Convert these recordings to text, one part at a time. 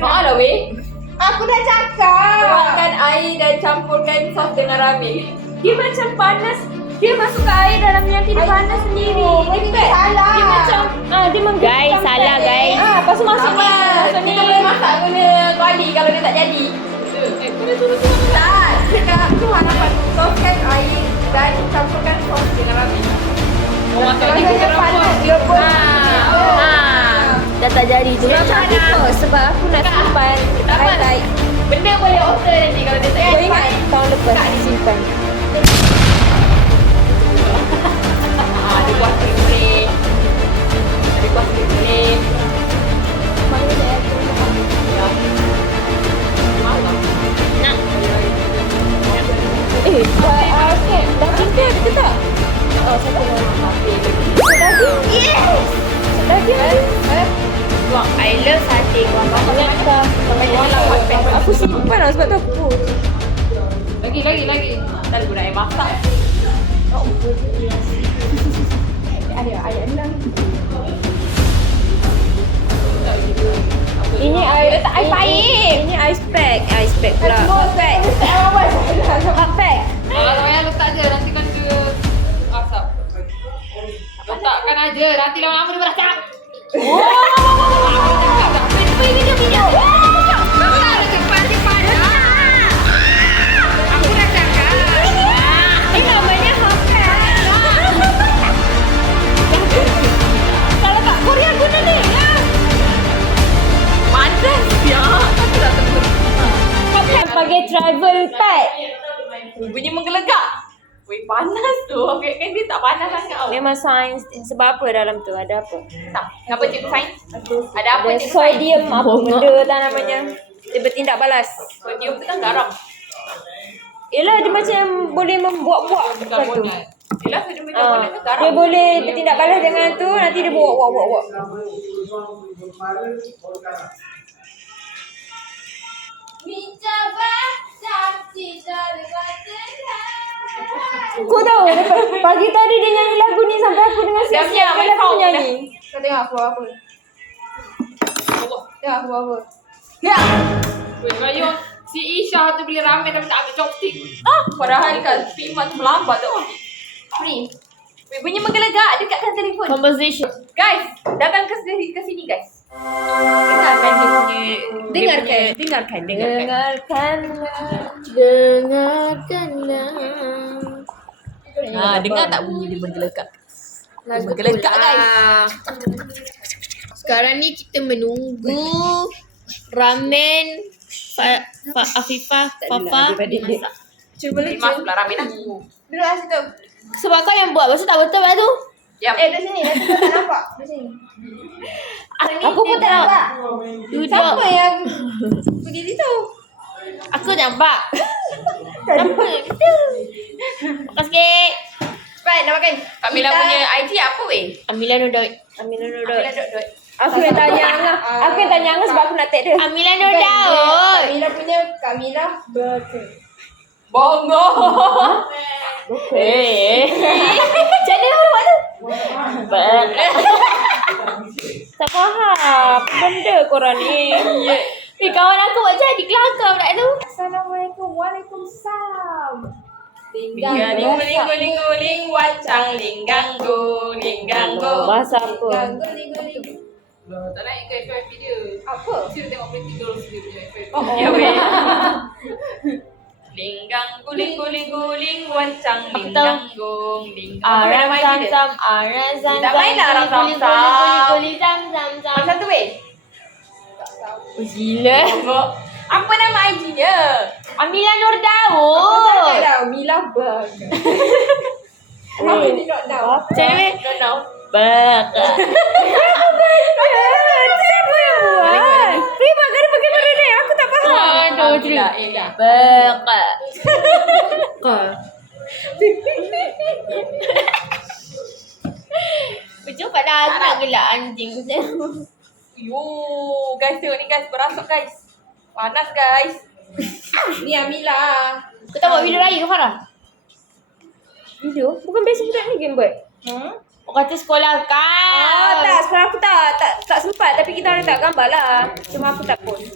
Maaf lah weh. Aku dah cakap. Tuangkan air dan campurkan sos dengan ramen. Dia macam panas. Dia masuk ke air dalam yang tidak panas sendiri. Dia salah. Dia macam dia menggulung. Guys, salah guys. Lepas tu masuk ni. Kita boleh masak guna kuali kalau dia tak jadi. Tak. Cakap tu harapan tu. Soskan air dan campurkan sos dengan ramen. Kalau dia panas, dia pun. Dah tak jadi tu. Macam itu sebab aku nak simpan air. Benda boleh alter nanti kalau dia tak Kau jadi. ingat tahun lepas simpan. Dia buat kering-kering. Dia buat kering-kering. Mana dia ada? Ya. Malam. Nak. Daging tu ada ke tak? Oh, satu lagi. Daging? Yes! Daging? Buang. I love sate. Buang banyak dah. Aku simpan lah sebab tu aku. Lagi. Tak ada guna air masak. Ada ayat ni. Ini air pahit. Ini ice pack pula. Hot pack. Hot pack. Kalau payah letak je, nanti kan dia asap. Letakkan aja, nanti lama-lama dia beracak. Video. Bapak ada cepat. Aku dah cakap. Ini namanya hot pack. Kalau kat Korea guna ni. Panas ya. Aku tak tahu. Hot pack pakai travel pack. Bunyi menggelegak. Weh, panas tu. Okay, kan dia tak panas sangat tau. Memang sains. Sebab apa dalam tu? Ada apa? Tak. Kenapa cikgu sains? Ada apa Ada cikgu sains? sodium apa benda tak namanya. Dia bertindak balas. Sodium tu kan garam. Yelah dia macam boleh membuat-buat satu. Karbonat. Yelah, sodium bicarbonate tu garam. Dia boleh bertindak balas dengan tu, nanti dia buat. Kau tahu pagi tadi dia nyanyi lagu ni sampai aku dengar siap-siap main dia aku sound nyanyi. Kau tengok aku buat apa? Tengok aku buat apa? Ya. Weh, Bayung, si Isha tu beli ramen tapi tak ambil chopstick. Padahal kan Fimat tu melambat tu. Ni. Weh, bunyi menggelegak dekatkan telefon. Composition. Guys, datang ke sini guys. Dengarkan dia punya. Dengarkan. Dengarkanlah. Dengar tak bunyi dia menggelegak? Menggelegak guys. Sekarang ni kita menunggu ramen Afifah Fafa masak. Cuba Mas pula ramen lah. Duduk lah situ. Sebab kau yang buat, masa tak betul lah tu. Yap. Duduk sini. Nanti kau tak nampak. Duduk sini. Aku pun tak nampak. Siapa Duduk. yang pergi situ? Aku nampak. Nampak gitu. Makan sikit. Cepat nak makan. Kamila punya IG apa weh? Amila Nurdot. Kamila dot. Aku yang tanya Angah. Aku yang tanya Angah sebab aku nak tag dia. Amila Nurdot. Kamila punya Kamila Burger. Bongo. Macam mana orang buat tu? Tak faham. Apa benda korang ni? Kawan aku buat jadi kelakar pula tu. Assalamualaikum. Waalaikumsalam. Linggo, wacang, lingganggo. Bahasa apa? Ganggu. Tak naik ke FYP dia. Apa? Mesti dia tengok Pretty Girls dia punya FYP. Ya weh. Linggo, wacang, lingganggo. Aram zam-zam, aram zam-zam. Tak main lah aram zam-zam. Guli zam-zam. Mana satu weh? Oh, gila. Apa nama IG-nya? Amila Nur Aku Daud. tak tahu. Mila Burger. Aku ni not tahu. Macam mana? Don't know. Baka. Siapa yang buat? Ni bagaimana bagaimana ni? Aku tak faham. Aduh, Baka. Berjumpa dah aku nak gelak anjing macam. Yo, guys tengok ni guys, berasap guys. Panas guys. Ni Amila. Kau tak buat video raya ke Farah? Video? Bukan biasa budak ni game buat. Orang kata sekolah kau. Tak, sekolah aku tak sempat. Tapi kita orang tak gambar lah. Cuma aku tak post.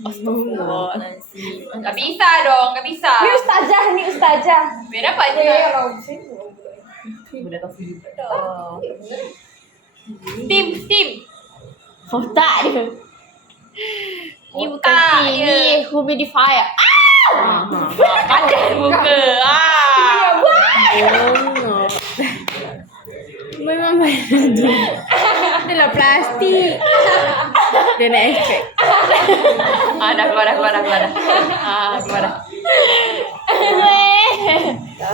Astagfirullahaladzim. Tak bisa dong, tak bisa. Ni ustazah. Biar dapat je. Steam. Oh tak dia. Ni bukan Tak, steam, ya. ni humidifier. Padan muka. Memang itulah plastik. Dia nak efek. Dah keluar dah. Keluar dah.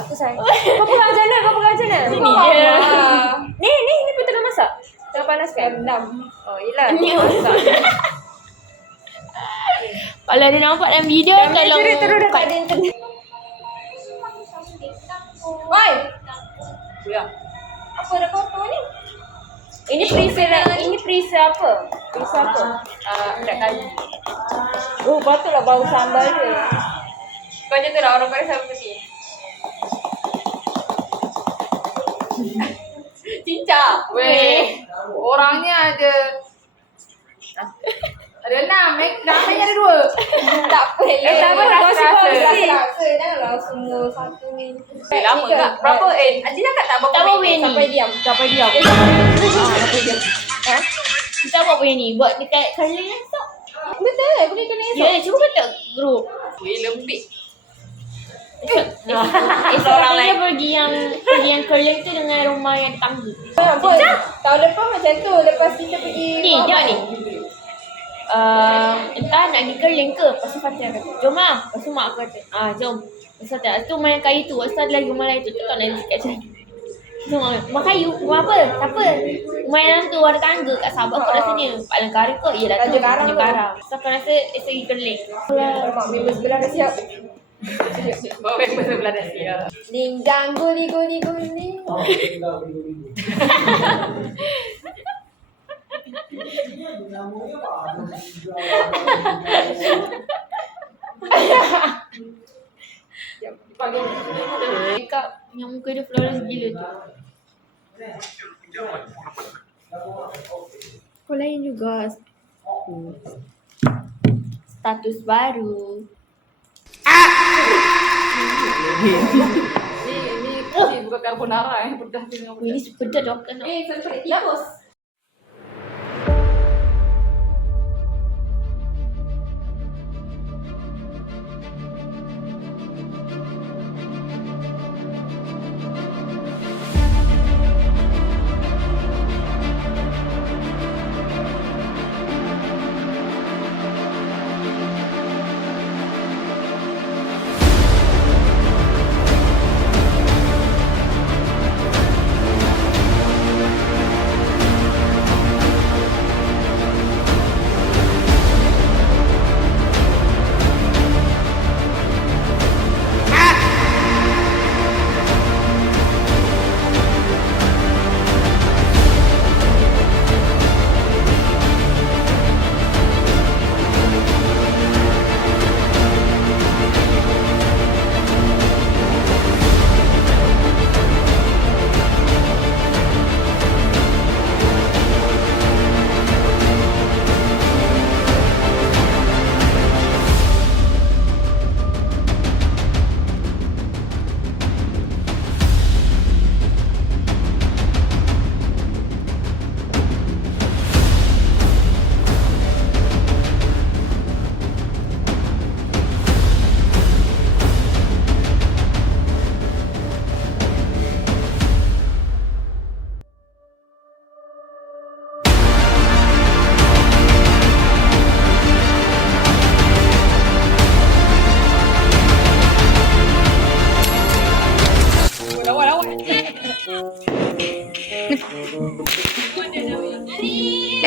Aku sayang. Kau pegang macam mana? Sini je. Ni pun tengah masak. Tengah panas kan? Oh, yelah. Masak. Kalau dia nampak dalam video, kalau Dia terus dah tak ada internet. Oi. Apa dah kotor ni? Ini perisa apa? Perisa apa? Budak kali. Oh, patutlah bau sambal dia. Kau macam tu lah orang Korea sama seperti. Cincang. Weh, orangnya ada 6, namanya ada 2. Tak apa. Tak apa, gosip. Janganlah semua satu ni. Lama tak? Berapa? Aji cakap tak berapa Tak apa minit? ni. Sampai diam. Kita buat punya ni. Buat dekat curling esok. Betul lah. Boleh kena esok. Ya, cuba kata group. Weh, lembik. Esok Orang kita lain. pergi yang curling tu dengan rumah yang ada tangga. Tahun depan macam tu. Lepas kita pergi. Ni, jom ni. Entah nak pergi curling ke. Lepas tu Fatih kata, jom lah. Lepas tu mak aku kata, jom. Lepas tu tak, tu rumah yang kayu tu. Lepas tu ada lagi rumah lain tu. Tak tahu nak pergi kat sana. So, rumah kayu, rumah apa? Tak apa. Rumah yang dalam tu ada tangga kat Sabah kot rasanya. Pak Langkara kot. Yelah tu. Raja Karang Raja tu. Karang. So aku rasa esok pergi curling. Mak member sebelah dah siap. Bawa member sebelah dah siap. Linggang guli. Makeup yang muka dia flawless gila tu. Kau lain juga. Status baru. Ni bukan carbonara pedas dengan Ini pedas dah kena. Sampai tikus.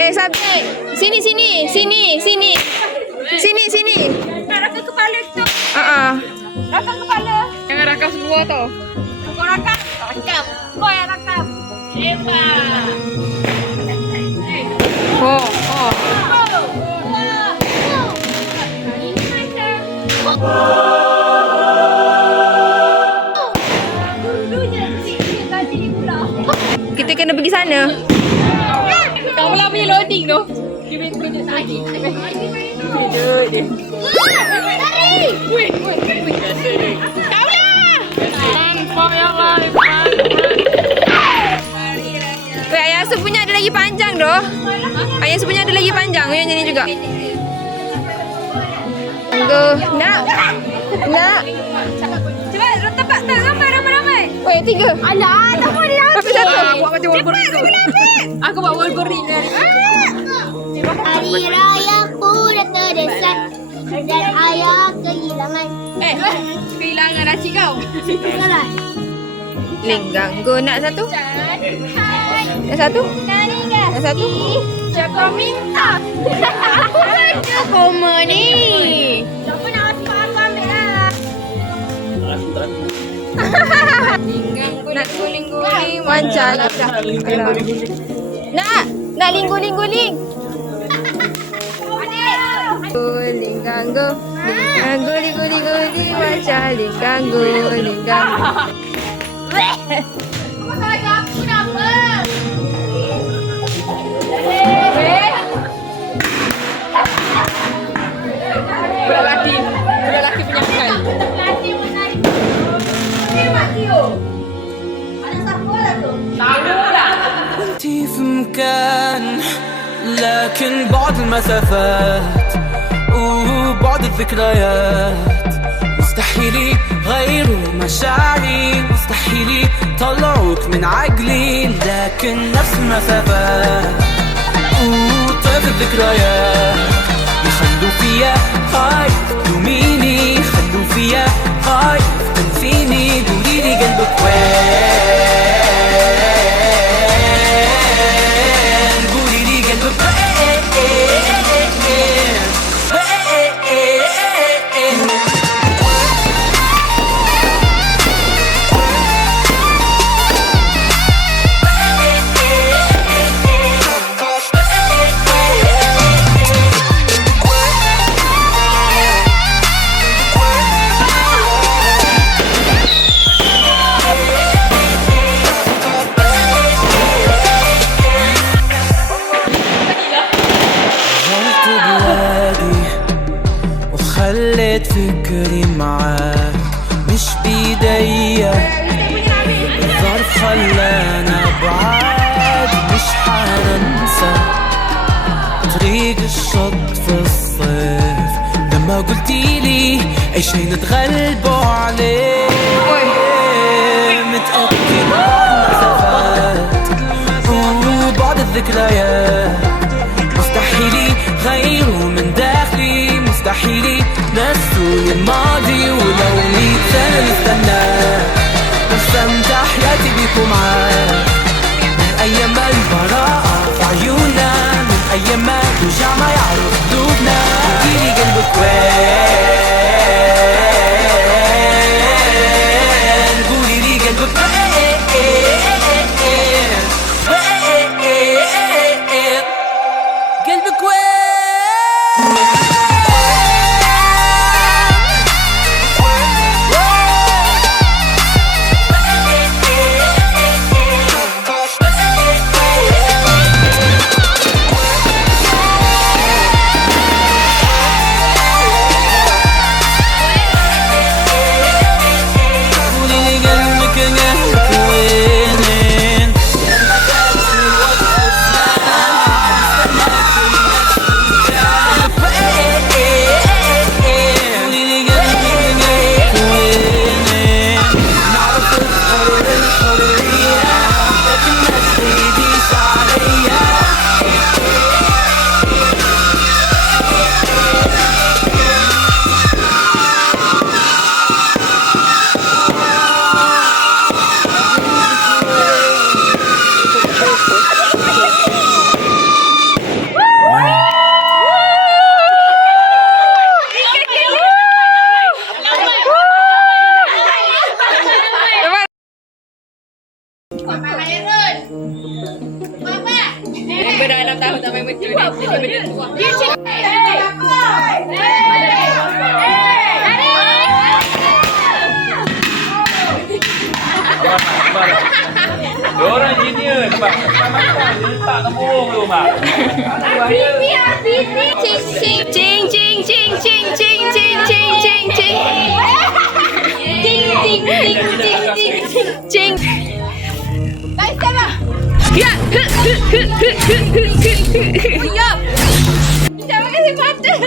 Sabit. Sini. Rakam kepala tu. Rakam kepala. Jangan rakam semua tau. Kau rakam. Kau yang rakam. Hebat. Dulu je. Tengok lah punya loading tu. Dia main terkejut lagi. Kejut dia. Weh. Kau lah. Weh, ayah Su punya ada lagi panjang doh. Ayah Su punya ada lagi panjang. Yang ni juga. Go. Nak. Cuba tepat tak gambar ramai-ramai. Weh, 3. Alah, tak boleh dah. Tapi satu. Buat macam Wolverine tu. Aku buat Wolverine ni hari. Hari rayaku dah terdesak dan ayah kehilangan. Kehilangan nasi kau. Salah. Lengganggo nak satu? Nak satu? Nak satu? Siapa minta? Koma ni. Siapa nak kasih aku ambil lah. Nak guling-guling macam nak linggu-lingguling. Lingganggo, guling-guling macam lingganggo. Aku nak apa? Budak lelaki punya akal. Pelatih menarik. Ada siapa lah tu? في مكان لكن بعد المسافات وبعد الذكريات مستحيل يغيروا مشاعري مستحيل يطلعوك من عقلي لكن نفس المسافات وطيف الذكريات يخلوا فيا خايف تلوميني يخلوا فيا خايف تنسيني قوليلي قلبك وين خليت فكري معاك مش بيديا الظرف خلانا بعاد مش حننسى طريق الشط في الصيف لما قلتيلي اي شي نتغلبوا عليه متأكد المسافات وبعد الذكريات مستحيل يغيروا من داخلي مستحيل نسوني الماضي ولو 100 سنة نستناك بستمتع حياتي بيكون معاك من أيام البراءة في عيوننا من أيام ما رجع ما يعرف قلوبنا قوليلي قلبك وين قوليلي قلبك وين قلبك وين Member dah 6 tahun tak main betul. Jadi benda tua. Dia cik. Orang genius. Mak. Dia letak tempurung tu, Mak. Cing cing cing cing cing cing cing cing cing. Cing cing cing cing cing cing. Guys, sama. Ya. Oh ya. Terima kasih Fatah.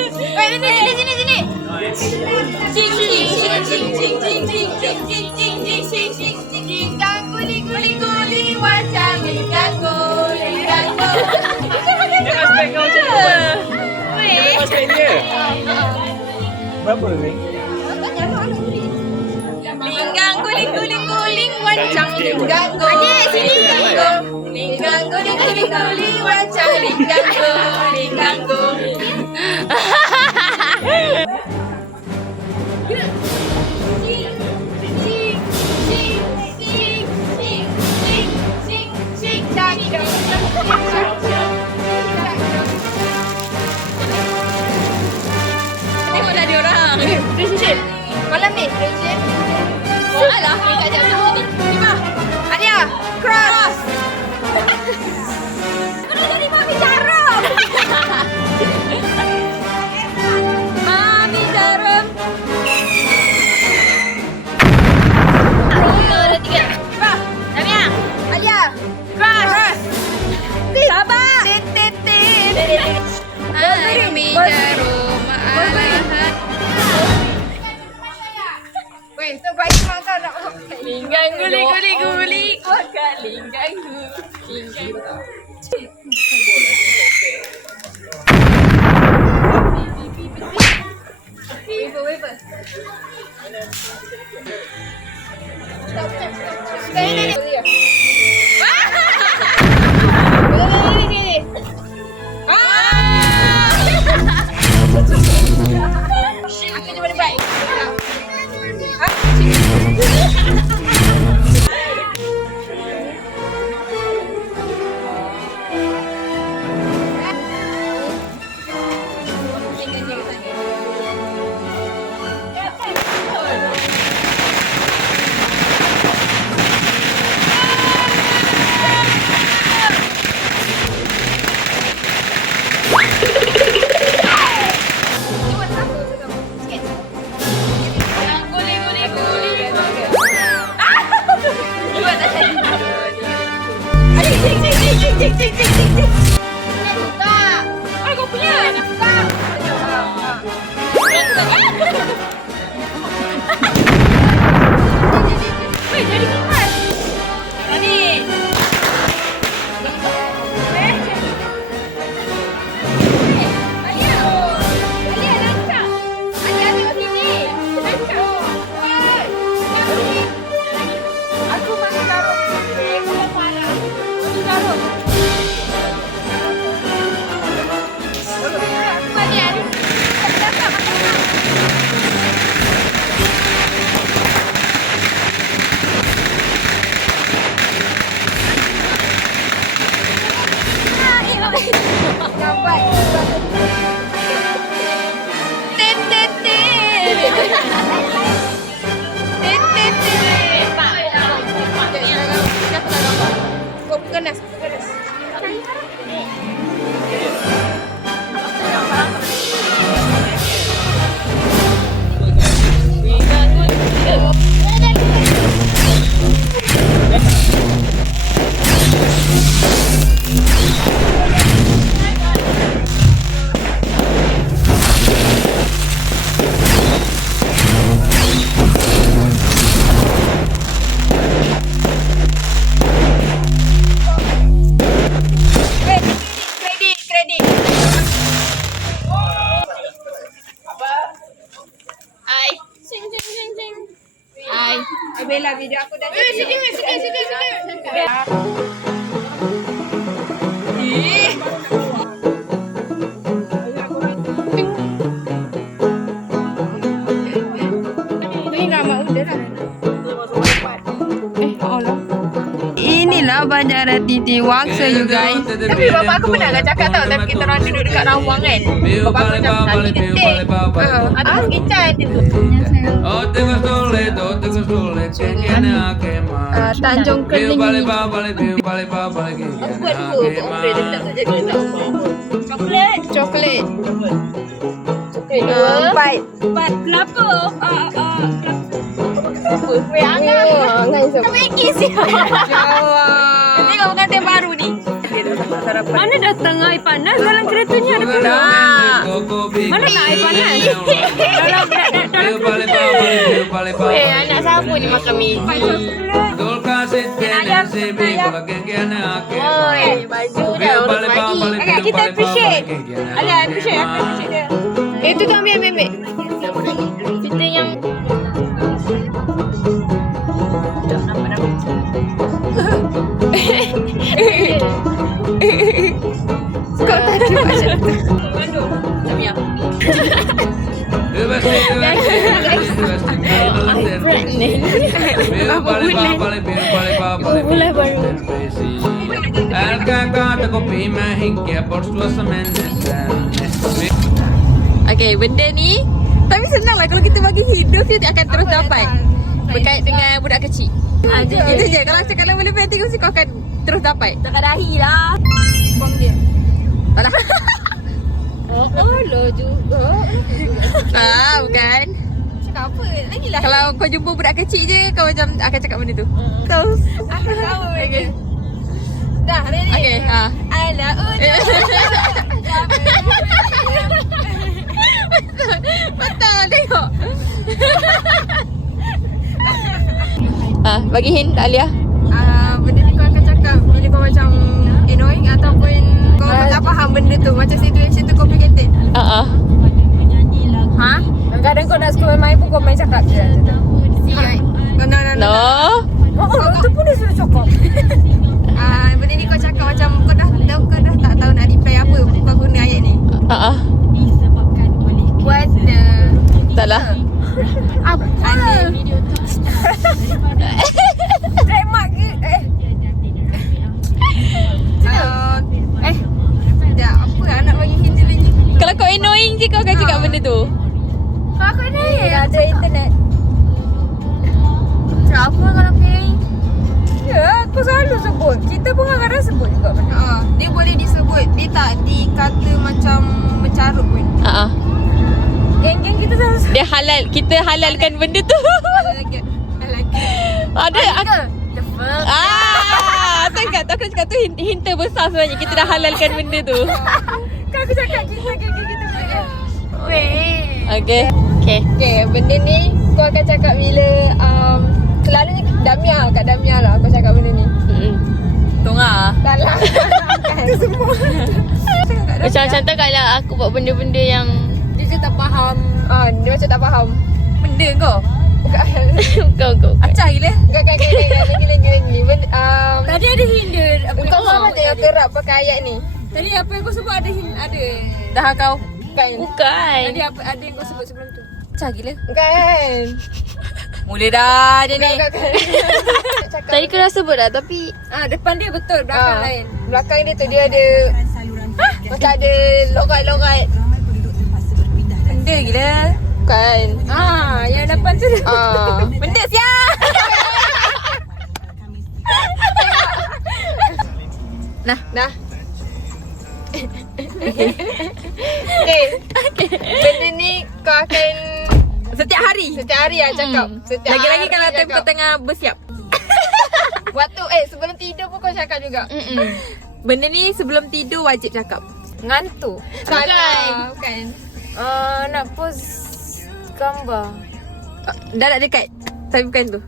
Sini. Cing cing cing cing cing cing cing cing cing cing cing cing cing cing. Linggang guli wajah linggang guli. Jangan spek kau macam tu. Jangan spek dia. Berapa ni? Linggang guling wancang linggang go. Adik sini. Linggang guling wancang linggang go. Tengok dah dia orang. Relationship. Malam ni relationship. Oh alah, dekat jam ni. Lima. Adia, cross. Kena jadi mami jarum. Mami jarum. Ada tiga. Lima. Damia. Alia. Cross. Sabar. Mami jarum. Alahat. Weh, tu baik makan nak masuk. Linggang guli. Makan linggang guli. Wafer. Stop. Sini. Aku cuba dia baik. Cik. Buka. Kau punya. Buka. Weh, jadi kipas. Tadi. Alia, lancar. Alia, tengok sini. Lancar. Aku masih taruh. Aku mana? Masih taruh. Ganas. dewasa you guys. Tapi bapak aku pernah kan cakap tau, tapi kita orang duduk dekat rawang kan. Bapak aku macam nanti detik. Ada kecan tu. Tanjung Keling. Aku buat dua untuk ombre dia tak jadi tak. Coklat. Coklat dua. Empat. Kelapa. Weh, angan. Kami kis ya. Jawab. Tengok pengantin baru ni. Mana datang air panas dalam kereta ni ada pula. Mana nak air panas? Dalam kereta. Weh, anak siapa ni makan mi? Baju dah orang bagi. Okay, kita appreciate. Alah, appreciate dia. Itu tu ambil. Kita yang Kau tadi macam tu. Okay, benda ni tapi senang lah kalau kita bagi hidup dia akan terus dapat. Berkait dengan budak kecil. Itu je. Kalau cakap nama lebih nanti mesti kau akan terus dapat. Cakap dahi lah. Buang dia. Tak lah. Lo juga. Bukan. Cakap apa? Lagi lah. Kalau kau jumpa budak kecil je, kau macam akan cakap benda tu. So, Aku tahu. okay. Dah, ready? Okay, Alah, Betul, tengok. Bagi hint, Alia. benda ni kau akan cakap bila kau macam annoying ataupun kau tak faham benda tu. Macam situation tu complicated. Ha? Kadang kau nak scroll main pun kau main cakap je. No. Tu pun dia sudah cakap. Benda ni kau cakap macam kau dah tak tahu nak reply apa. Kau guna ayat ni. What the... Tak lah. Apa? Trademark ke? Sekejap, apa lah nak bagi hint lagi? Kalau kau annoying je, kau akan cakap benda tu. Kalau aku ni ada internet. Apa kalau pergi? Ya, aku selalu sebut. Kita pun kadang-kadang sebut juga benda. Dia boleh disebut. Dia tak dikata macam mencarut pun. Geng-geng kita selalu sebut. Dia halal. Kita halalkan benda tu. Ada. The fuck? Sangat. Aku nak cakap tu hint terbesar sebenarnya. Kita dah halalkan benda tu. Kan aku cakap kita geng-geng kita sebut. Weh. Okay. Okay, benda ni kau akan cakap bila selalunya Kat Damia lah kau cakap benda ni. Tengah. Tak lah. Itu semua. macam contoh kalau aku buat benda-benda yang Dia tak faham. Dia macam tak faham. Benda kau? Bukan. kau. Acah gila. Bukan lagi. Tadi ada hinder. Kau sama je yang terap pakai ayat ni. Tadi apa yang kau sebut ada ada. Dah kau. Bukan. Tadi ada yang kau sebut sebelum tu. Acah gila. Bukan. Mula dah je ni. Tadi kau dah sebut dah tapi Depan dia betul, belakang lain. Belakang dia tu dia ada macam ada logat-logat. Benda gila. Bukan. Yang depan tu. Benda siap. Nah. Okay. Benda ni kau akan Setiap hari lah cakap. Lagi-lagi kalau hari time kau cakap. tengah bersiap. Waktu sebelum tidur pun kau cakap juga. Benda ni sebelum tidur wajib cakap. Ngantuk. Bukan. Nak post gambar. Dah nak dekat. Tapi bukan tu.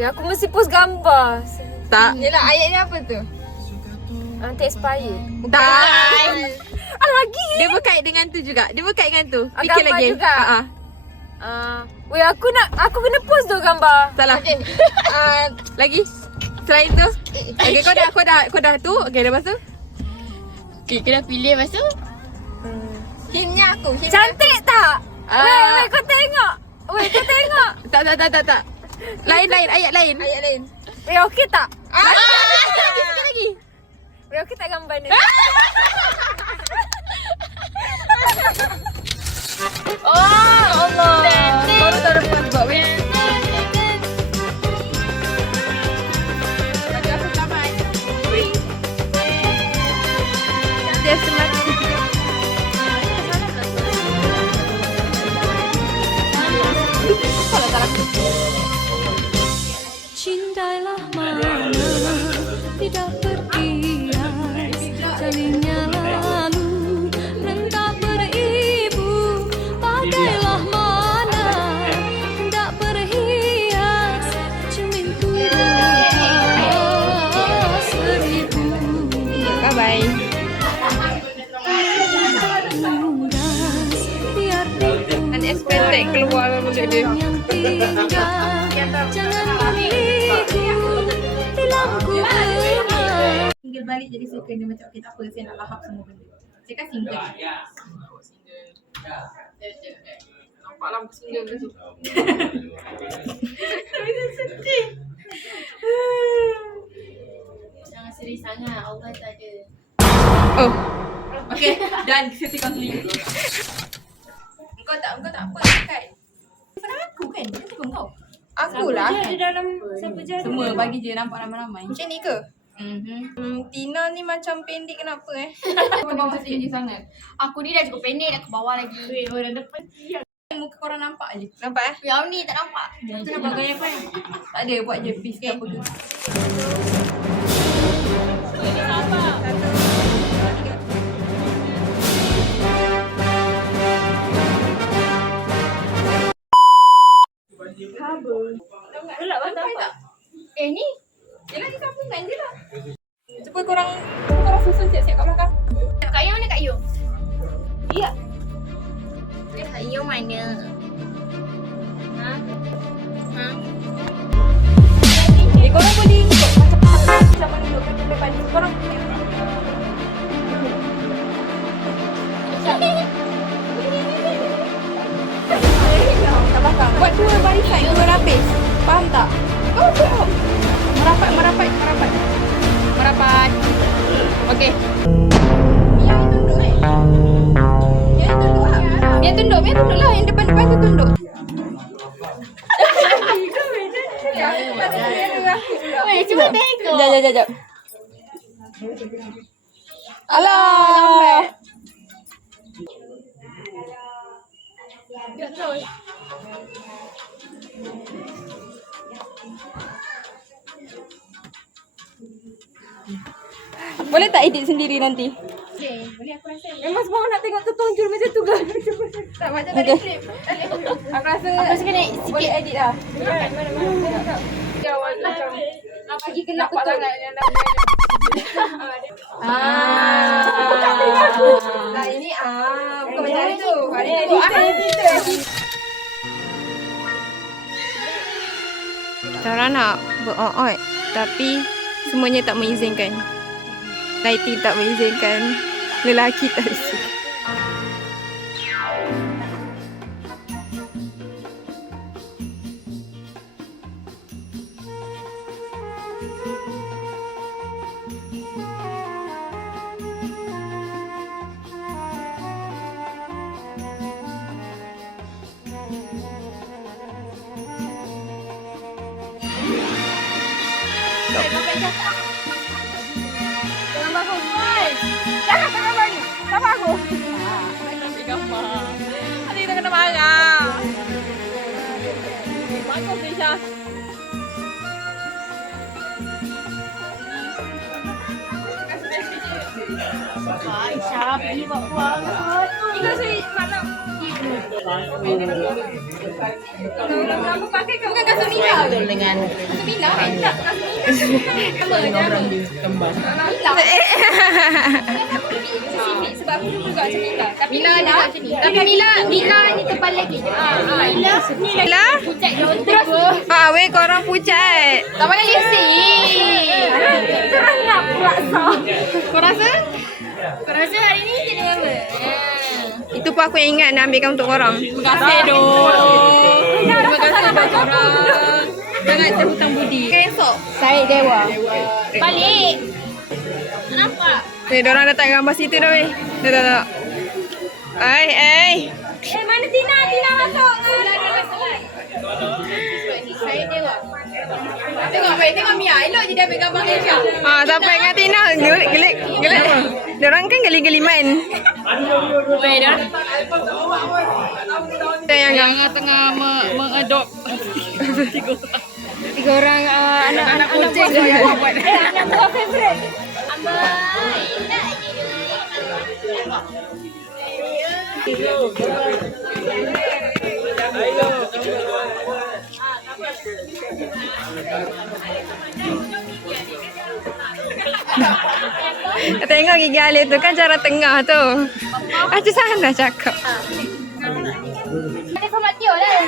Aku mesti post gambar. Tak. Yelah, ayatnya apa tu? Nanti expire. Tak. Lagi. Dia berkait dengan tu juga. Dia berkait dengan tu. Fikir Gambar lagi. juga. Weh, aku kena post tu gambar. Salah. Okay. Lagi. Selain tu. Okay, kau dah tu. Okay, lepas tu. okay, kena pilih lepas tu. Hintnya aku. Cantik tak? Weh, kau tengok. Kau tengok. Tak. Lain. Ayat lain. Ayat lain. Weh, okey tak? Sikit lagi. Weh, aku tak gambar ni. Oh, Allah. Baru tak ada buat buat weh. Bagi aku selamat. Dia semangat. Cintailah mana tidak terkias, jalinnya lalu rengkap beribu. Pakailah mana tidak berhias, cerminku bekas seribu. Bye-bye. Biar Unexpected keluar mulut dia. yang tinggal, jangan berikut hilangku benar. Single balik jadi saya kena macam okay, tak apa, saya nak lahap semua benda. Saya kan single. Nampaklah muka single ke tu. Jangan sedih sangat. Allah tak ada. Oh. Okay, dan sesi counselling. Engkau tak apa kan? Pada aku kan? Nanti pun kau. Akulah. Di dalam siapa je? Semua bagi je nampak ramai-ramai. Macam ni ke? Tina ni macam pendek kenapa Kau bawa tinggi sangat. Aku ni dah cukup pendek, dah ke bawah lagi. Orang depan. Muka korang nampak je. Nampak Yang ni tak nampak. Tu nampak gaya apa? Tak ada, buat je peace ke apa ke. Ni? Yelah, ni sambungan je lah. Cuba korang susun siap-siap kat belakang. Kak Yu mana Kak Yu? Iya. Kak Yu mana? Korang boleh ikut macam mana duduk kat depan ni. Korang kat belakang. Buat dua barisan, dua lapis. Faham tak? Oh, faham. Merapat. Okey. Yang tunduk Yang tunduk lah. Yang depan-depan tu tunduk. Weh, cuba tengok. Jap. Alah, lambat. Boleh tak edit sendiri nanti? Boleh aku rasa. Memang semua orang nak tengok tertonjol macam tu ke? Tak macam tadi clip. Aku rasa kena boleh edit lah. Nak bagi gelap Nampak betul. sangat yang dah Nah ini bukan macam hari tu. Hari tu editor. Cara nak beroot tapi semuanya tak mengizinkan. Lighting tak mengizinkan. Lelaki tak izinkan. Jangan bagus, boy. Jangan gambar ni. Tak bagus. Ambil gambar. Nanti kita kena marah. Bagus, Nisha. Aisyah, pergi buat-buat. Ikut saya malam. Kamu pakai bukan kasut Mila ke? Dengan Kasut Mila kan? Tak, kasut Mila. Sebab aku dulu juga macam Mila. Tapi Mila ni macam ni. Tapi Mila ni tebal lagi. Mila? pucat jauh terus. Weh korang pucat. Tak payah lipstick. Terang nak pula sah. Kau rasa? Kau rasa hari ni jadi apa? Itu pun aku yang ingat nak ambilkan untuk korang. Terima kasih dong. Terima kasih buat korang. Sangat terhutang budi. Esok. Saya Dewa. Balik. Nampak? Diorang dah tak gambar situ dah weh. Dah. Mana Tina? Tina masuk. Saya Dewa. Tengok Mia. Elok je dia ambil gambar Aisyah. Sampai dengan Tina. Gelik. Diorang kan geli-geli main. Yang tengah mengadop. Tiga orang anak kucing. Anak tua favorite. Tengok gigi Alif tu kan cara tengah tu. Macam sana cakap. Ada format Tio lah.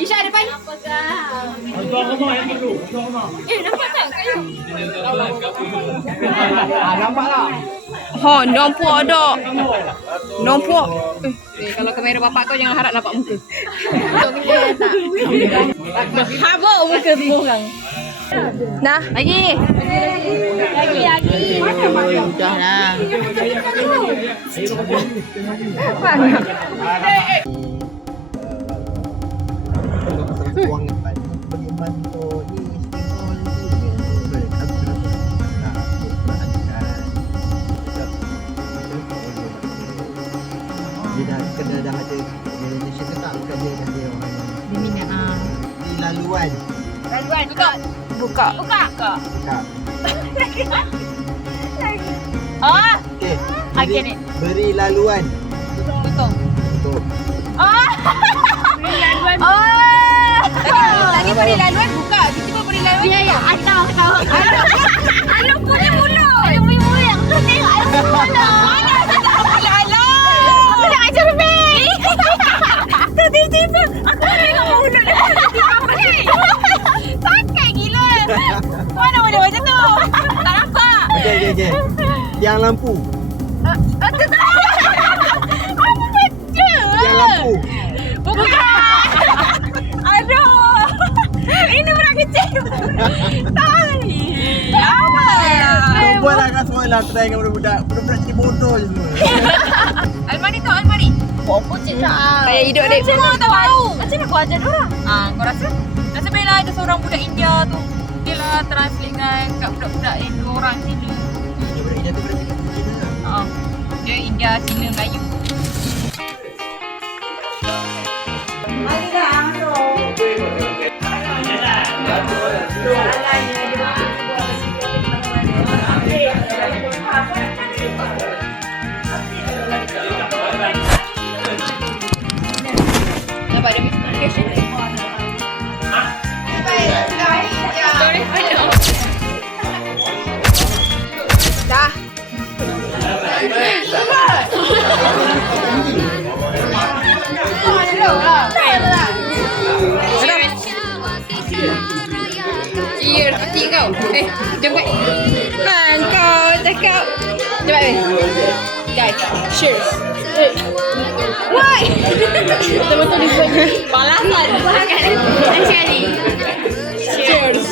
Isha depan. Nampak tak? Nampak ada. Nampak. Kalau kamera bapak kau jangan harap nampak muka. Habuk muka semua orang. Nah, lagi. Dah lah. Dia dah ada Malaysia ke tak? Bukan dia dah ada orang Dia minat di laluan. Laluan buka. Buka. Oh. Okey. Beri laluan. Betul. Betul. Beri laluan. Tadi beri laluan buka. Tiba-tiba beri laluan. Ya. Tahu. Alu punya mulut. Alu punya mulut. Aku tengok alu punya mulut. Aku nak ajar Rubik. Tiba-tiba aku tengok mulut dia. Sakit gila. Mana mulut macam tu? Tak nampak. Okey. Yang lampu. Apa betul? Yang lampu. Bukan. Aduh. Ini budak kecil. Apa? Buatlah kat sekolah try dengan budak-budak. Budak-budak jadi bodoh je semua. Almari tu, almari. Apa cakap? Kayak hidup dia. Semua tahu. Macam mana kau ajar diorang? Kau rasa? Nasib baiklah ada seorang budak India tu. Dia lah translate kan kat budak-budak yang dua orang Cina. Budak India tu berarti kat Cina lah. Dia India, Cina, Melayu. Nampak ada application ni? Dah. Cheers, hati kau. Jemput. Kau cakap. Cepat guys, cheers. Why? Betul-betul disebut balasan. Sekali. Cheers.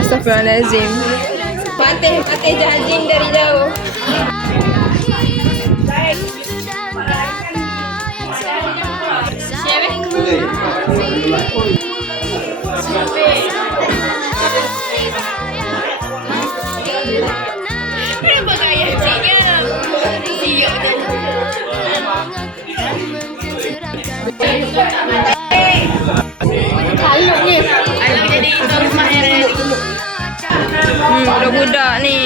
Astagfirullahalazim. Patih jahajin dari jauh. Kenapa gaya ciknya? Siap je. Haluk ni. Alang jadi tuan rumah yang ada. Budak-budak ni.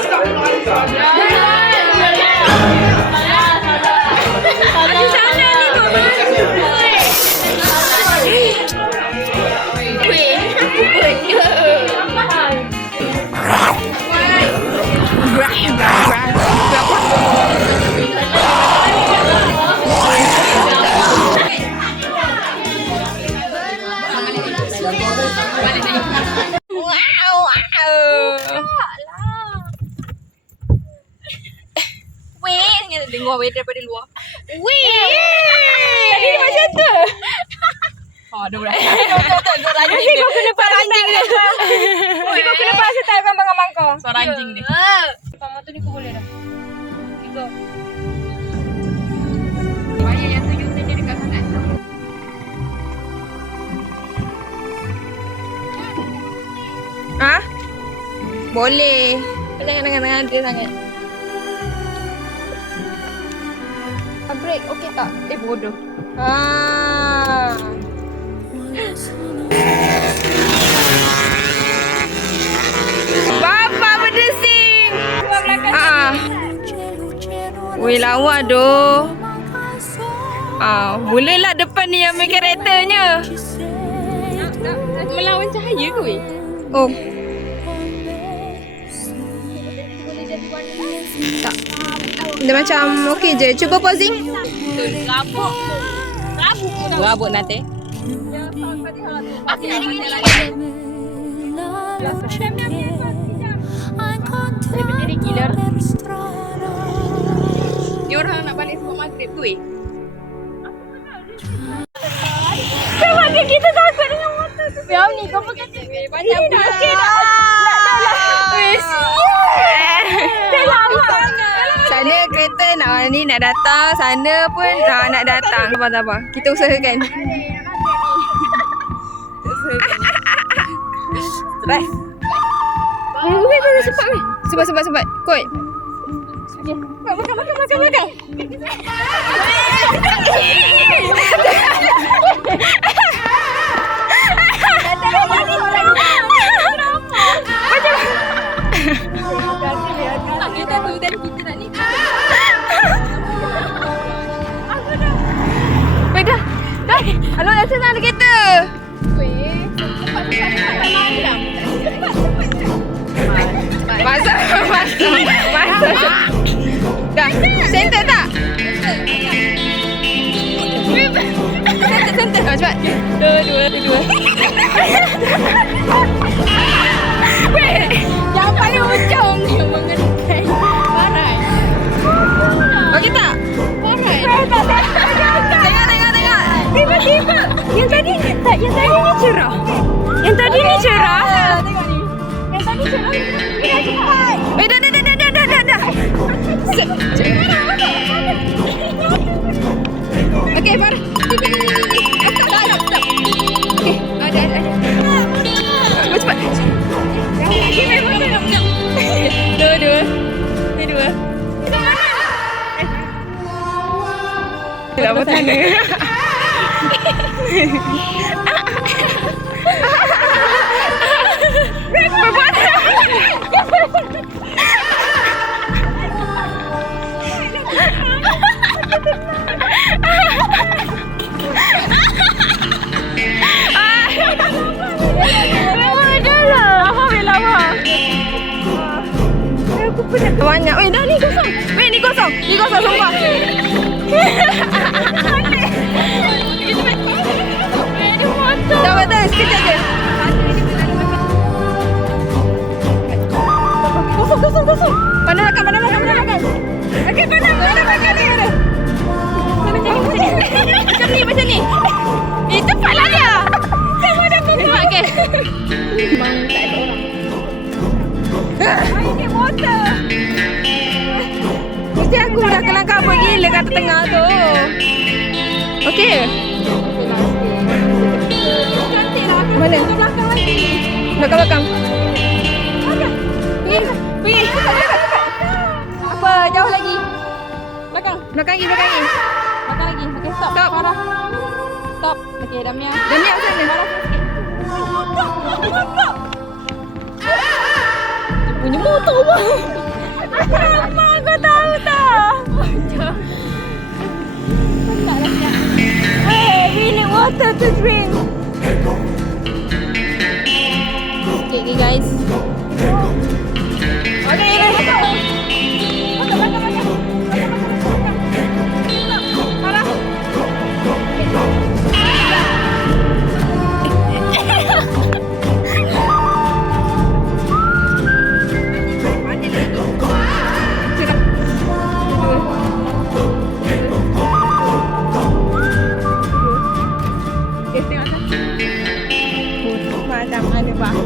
Dalam luar, weh, daripada luar. Wih. Tadi dia macam tu. Oh, dah berat. Nanti kau kena pasal anjing dia. Nanti kau kena pasal tak abang kau. Suara anjing dia. Pama tu ni kau boleh dah. Tiga. Bahaya yang tu Yusen dia dekat sangat. Ha? Boleh. Jangan dia sangat. Break, okey tak? Bodoh. Bapa berdesing. Weh, lawa doh. Bolehlah depan ni yang main karakternya. Melawan cahaya ke weh? Oh. Tak. Dia macam okey je. Cuba posing. Rabuk. Rabuk nanti. Dia berdiri killer. Ni orang nak balik sebab maghrib tu weh. Sebab kita takut dengan motor tu. Yang ni kau pakai banyak pula. Sana kereta nak datang, sana pun nak datang. Sabar. Kita usahakan. Stress. Sempat. Kot. Makan. Kita tu dan kita nak ni. Weh dah. Alah dah senang ada kereta. Masuk. Dah. Center tak? Center. Cepat. Dua. Weh, jangan payah ujung. Mengenai. Parai. Okey tak? Parai. Tengok. Tiba-tiba. Yang tadi ni cerah. Yang tadi ni cerah. Tengok ni. Yang tadi cerah. Cepat. Weh, dah. Okey, Farah. Stop. Okey, ada. Cepat. Dua. Tak betul ni. Banyak. Weh, dah ni kosong. Ni kosong sumpah. Dah betul, sekejap je. Kosong. Pandai makan. Okey, pandai makan ni. Macam ni. Cepatlah dia. Sama dah cepat ke? Memang tak ada orang. Ini motor. Mesti aku dah kelang kabut gila kat tengah tu. Okey. Mana? Belakang lagi. Belakang. Pergi. Apa? Jauh lagi. Belakang lagi. Okey, stop. Farah. Stop. Okey, Damia sana. Farah. Punya motor bang. Mak kau tahu tak? Hey, we need water to drink. Okay guys. Okay. Farah. Abah.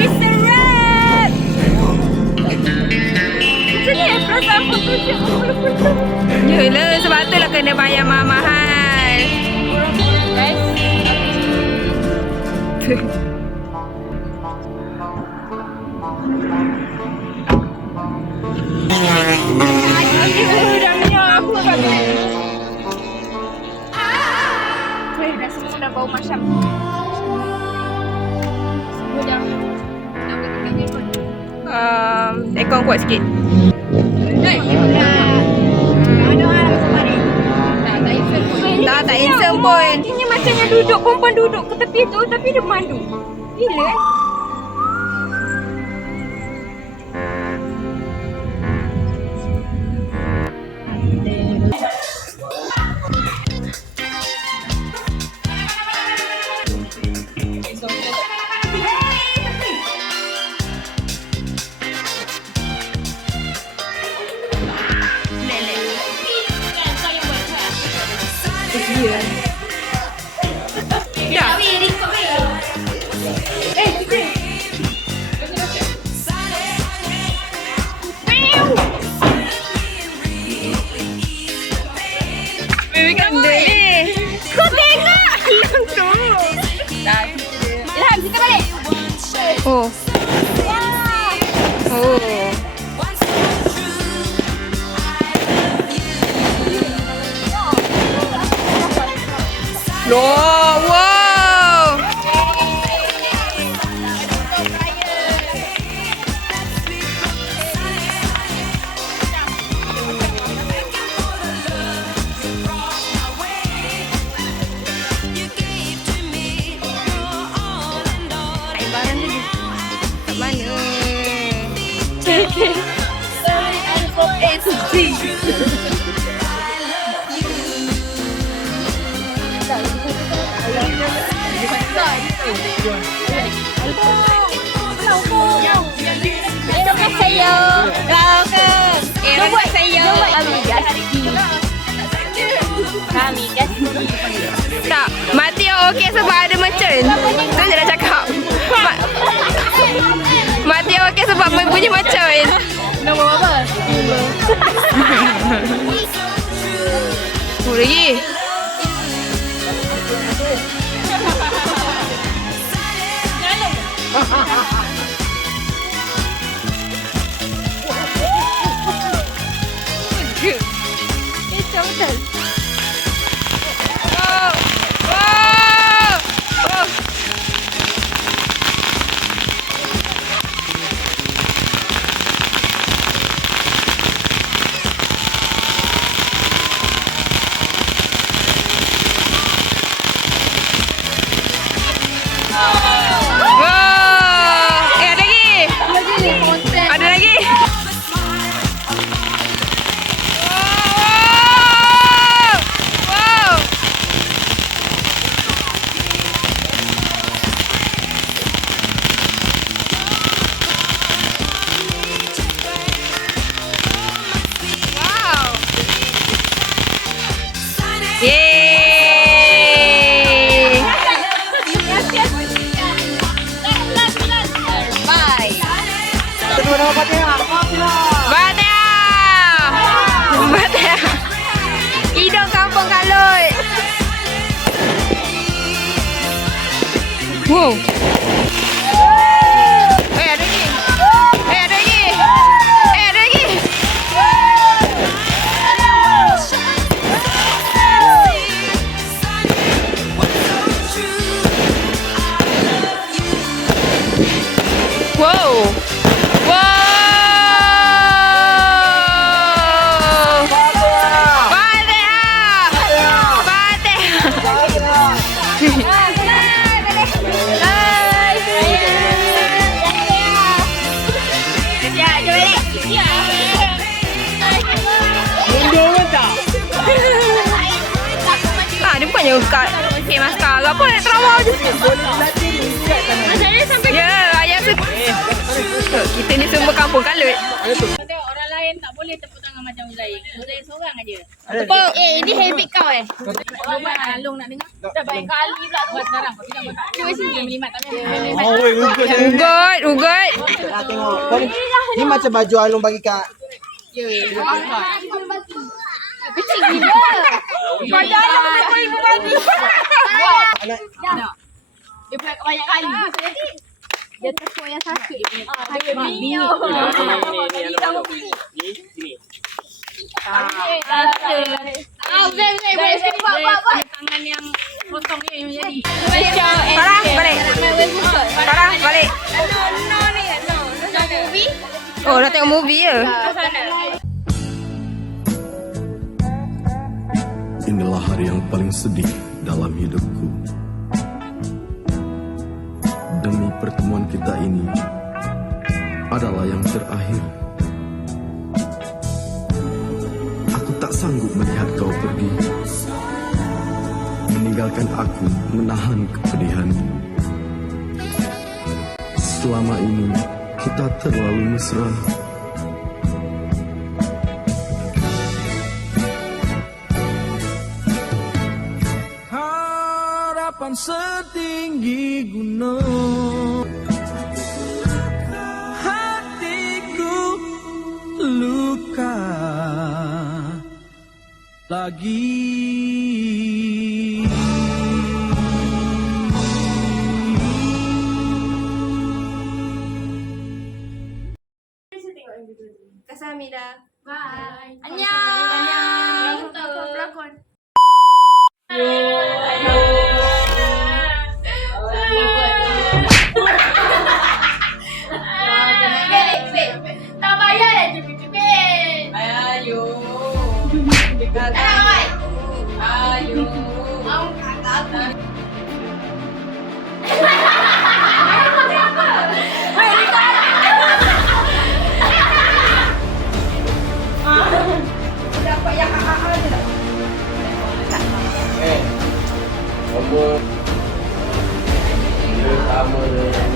It's a wrap! Macam ni perasaan foto dia. Yelah, sebab tu lah kena bayar mahal-mahal. Guys. Dah semua dah bau macam semua dah aircon kuat sikit. Tak insert pun. Ini macam yang duduk, perempuan duduk ke tepi tu tapi dia mandu. Gila Oh. Oh. Loh, wow. Tak, mati yang okey sebab ada merchant. Tu je dah cakap. Mati yang okey sebab bunyi merchant. Nombor apa? Oh, lagi. Hidung kampung Kalut. Wow. Ada lagi. Ada lagi. Ada lagi. Wow. Dia kat maskar apa nak terawal je. Ya, ayah kita ni semua kampung Kalut. Tengok orang lain lain tak boleh tepuk tangan macam Uzair. Uzair seorang aja. Tepuk. Ini habit kau Alung nak dengar. Dah banyak kali pula buat sekarang. Kau tidak buat. Cuba sini dia melimat tak boleh. Oh, weh, ugut saya. Ugut. Nak tengok. Kau ni macam baju Alung bagi kat. Kecil gila. Baju Alung tak ibu bagi. Anak. Dia buat banyak kali. Dia tepuk yang sakit. Dia bingung. Ni, sini. Uzair boleh sekali buat. Tangan yang potong ni yang jadi. Sarah, balik. Sarah, balik. Oh, dah tengok movie ya? Inilah hari yang paling sedih dalam hidupku. Demi pertemuan kita ini adalah yang terakhir. Aku tak sanggup melihat kau pergi, meninggalkan aku menahan kepedihan. Selama ini kita terlalu mesra. Harapan setinggi gunung, hatiku luka lagi. Kasamida. Bye. Annyeong. Pelakon. Tak payah dah cepit-cepit. Ayo. Ayo. Dapat yang je tak? Kamu. Dia sama dengan.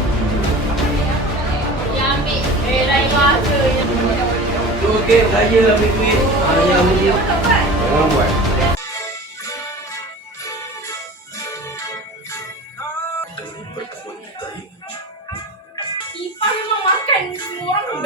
Yang ambil. Lain bahasa yang. Tu okey, saya ambil duit. Yang ni. Orang buat. Ipah memang makan semua orang.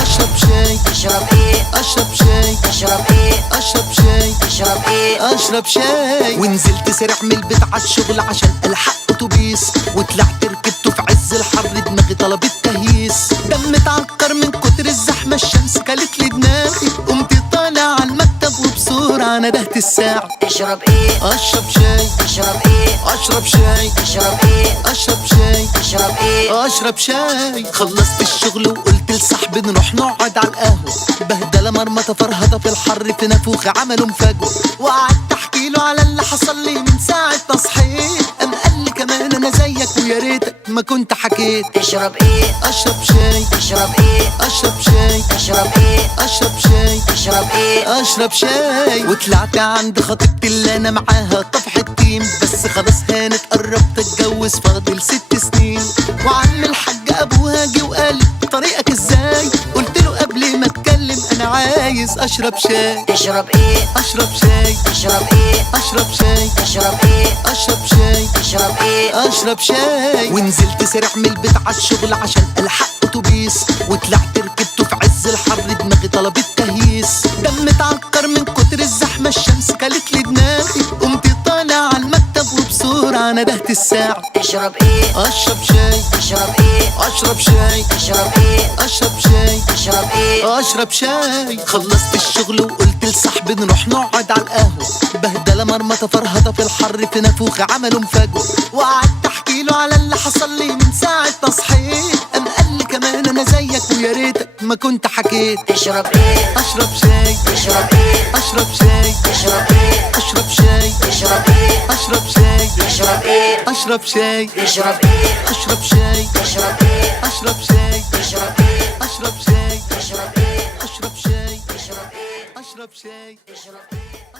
أشرب شاي تشرب إيه؟ أشرب شاي تشرب إيه؟ أشرب شاي تشرب إيه؟ أشرب شاي. ونزلت سرح من البيت عالشغل عشان ألحق أتوبيس، وطلعت ركبته في عز الحر دماغي طلبت تهيس. دم اتعكر من كتر الزحمة، الشمس كلت لي دماغي، قمت طالع على المكتب وبسرعة ندهت الساعة. تشرب إيه؟ أشرب شاي تشرب إيه؟ أشرب شاي تشرب إيه؟ أشرب شاي تشرب إيه؟ أشرب شاي. خلصت الشغل وقلت لصاحبي نروح نقعد على القهوة، بهدلة مرمطة فرهضة في الحر في نافوخي عملوا مفاجأة، وقعدت احكي له على اللي حصل لي من ساعة ما صحيت. قام قال لي كمان انا زيك ويا ريتك ما كنت حكيت. تشرب ايه؟ اشرب شاي تشرب ايه؟ اشرب شاي تشرب ايه؟ اشرب شاي تشرب ايه؟ اشرب شاي. وطلعت عند خطيبتي اللي انا معاها طفحة تيم، بس خلاص هانت قربت اتجوز فاضل 6 سنين. وعم الحاج ابوها جه وقال لي طريقك ازاي؟ قلت له قبل ما اتكلم انا عايز اشرب شاي. تشرب ايه؟ اشرب شاي تشرب ايه؟ اشرب شاي تشرب ايه؟ اشرب شاي تشرب ايه؟ اشرب شاي. ونزلت سرح من البيت عالشغل عشان الحق اتوبيس، وطلعت ركبته في عز الحر دماغي طلبت تهيس. دم اتعكر من كتر الزحمة، الشمس كلت لي دماغي، قمت طالع على المكتب وبسرعة ندهت الساعة. تشرب ايه؟ اشرب شاي تشرب ايه؟ اشرب شاي تشرب ايه؟ اشرب شاي تشرب ايه؟ اشرب شاي. خلصت الشغل وقلت لصاحبي نروح نقعد على القهوة، بهدلة مرمطة فرهضة في الحر في نافوخي عملوا مفاجأة، وقعدت احكي له على اللي حصل لي من ساعة ما صحيت. قام قال لي كمان انا زيك ويا ريتك ما كنت حكيت. اشرب ايه؟ اشرب شاي. اشرب ايه؟ اشرب شاي. اشرب ايه؟ اشرب شاي. اشرب ايه؟ اشرب شاي. اشرب ايه؟ اشرب شاي. اشرب ايه؟ اشرب شاي. اشرب ايه؟ اشرب شاي. اشرب ايه؟ اشرب شاي. اشرب ايه؟ اشرب شاي. اشرب ايه؟ اشرب شاي. اشرب ايه؟